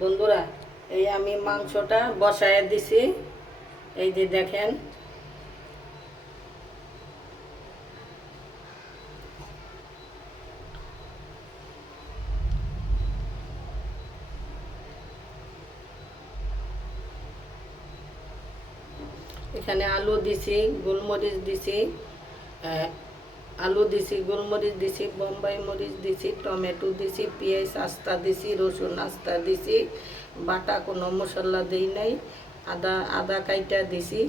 বন্ধুরা এই আমি মাংসটা বসায় দিছি। এই যে দেখেন। এখানে আলু দিছি গোলমরিচ দিছি আলু দিছি, গোলমরিচ দিছি, বোম্বাই মরিচ দিছি, টমেটো দিছি, পেঁয়াজ, আস্তা দিছি, রসুন আস্তা দিছি, বাটা কোনো মশলা দিই নাই, আদা আদা কাইটা দিছি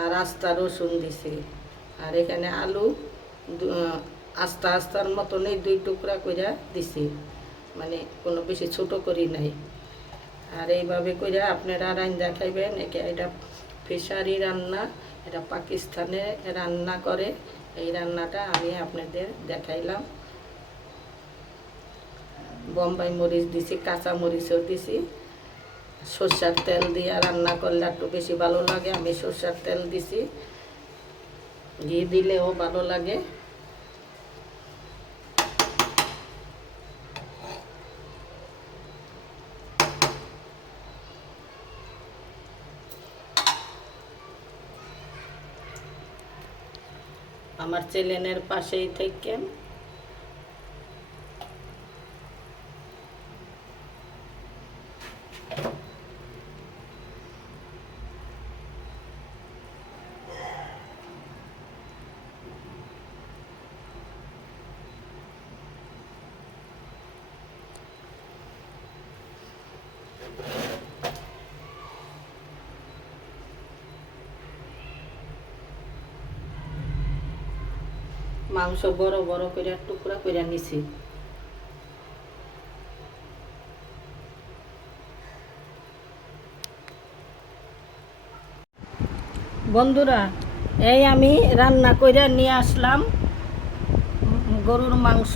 আর আস্তা রসুন দিছি। আর এখানে আলু আস্তা আস্তার মতনই দুই টুকরা করে দিছি মানে কোনো বেশি ছোট করি নাই। আর এইভাবে করে আপনারা রান্না খাইবেন, একে এটা ফিশারি রান্না, এটা পাকিস্তানে রান্না করে এই রান্নাটা আমি আপনাদের দেখাইলাম। বোম্বাই মরিচ দিছি, কাঁচা মরিচও দিছি। সর্ষার তেল দিয়ে রান্না করলে একটু বেশি ভালো লাগে, আমি সর্ষার তেল দিছি। ঘি দিলেও ভালো লাগে। আমার চ্যানেলের পাশেই থাকেন মাংস বড় বড় করে টুকরা করে নিছি। বন্ধুরা, এই আমি রান্না করে নিয়ে আসলাম গরুর মাংস।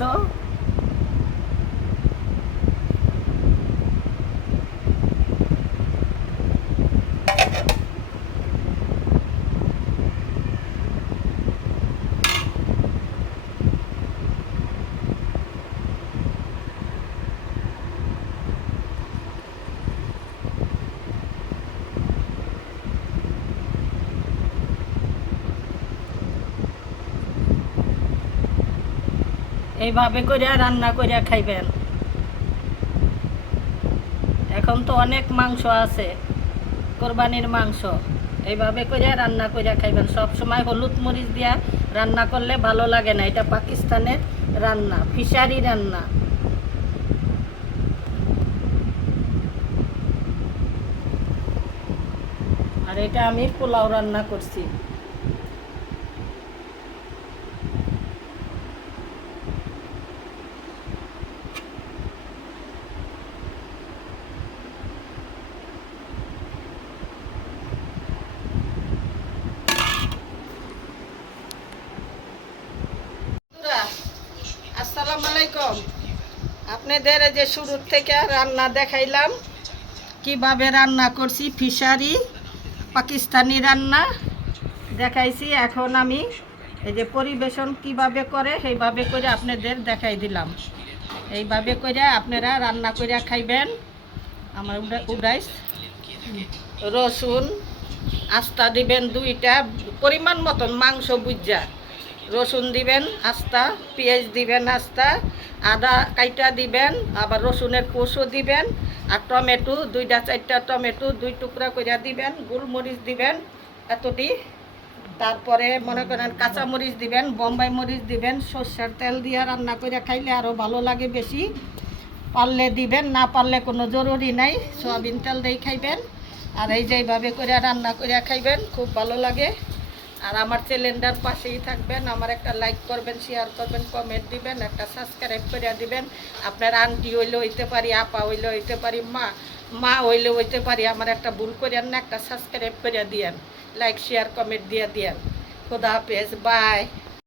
এইভাবে করে রান্না করে খাইবেন। এখন তো অনেক মাংস আছে, কোরবানির মাংস। এইভাবে করে রান্না করে খাইবেন। সব সময় হলুদ মরিচ দিয়া রান্না করলে ভালো লাগে না। এটা পাকিস্তানের রান্না, ফিশারি রান্না। আর এটা আমি পোলাও রান্না করছি বন্ধুরা, আসসালামু আলাইকুম। আপনাদের যে শুরুর থেকে রান্না দেখাইলাম। কীভাবে রান্না করছি, ফিশারি, পাকিস্তানি রান্না দেখাইছি। এখন আমি এই যে পরিবেশন কীভাবে করে, সেইভাবে করে আপনাদের দেখাই দিলাম। এইভাবে করে আপনারা রান্না করে খাইবেন। আমার উডা- উডাইস, রসুন, আস্তা দিবেন দুইটা, পরিমাণ মতন মাংস বুঝা রসুন দিবেন, আস্তা, পেঁয়াজ দিবেন, আস্তা, আদা কাইটা দিবেন, আবার রসুনের কোষও দিবেন, আর টমেটো, দুইটা, চারটা টমেটো, দুই টুকরা করে দিবেন, গোলমরিচ দিবেন, এতটি। তারপরে মনে করেন কাঁচামরিচ দিবেন, বোম্বাই মরিচ দিবেন, সর্ষের তেল দিয়ে রান্না করে খাইলে আরও ভালো লাগে বেশি। পারলে দিবেন, না পারলে কোনো জরুরি নাই, সয়াবিন তেল দিয়ে খাইবেন। আর এই যেভাবে করে রান্না করে খাইবেন, খুব ভালো লাগে। আর আমার চ্যানেলটার পাশেই থাকবেন। আমার একটা লাইক করবেন শেয়ার করবেন কমেন্ট দিবেন, একটা সাবস্ক্রাইব করে দিবেন। আপনার আন্টি হইলে হইতে পারি, আপা হইলে হইতে পারি, মা মা হইলে হইতে পারি, আমার একটা ভুল করেন না, একটা সাবস্ক্রাইব করে দিয়েন। লাইক শেয়ার কমেন্ট দিয়ে দিয়েন। খোদা হাফেজ বাই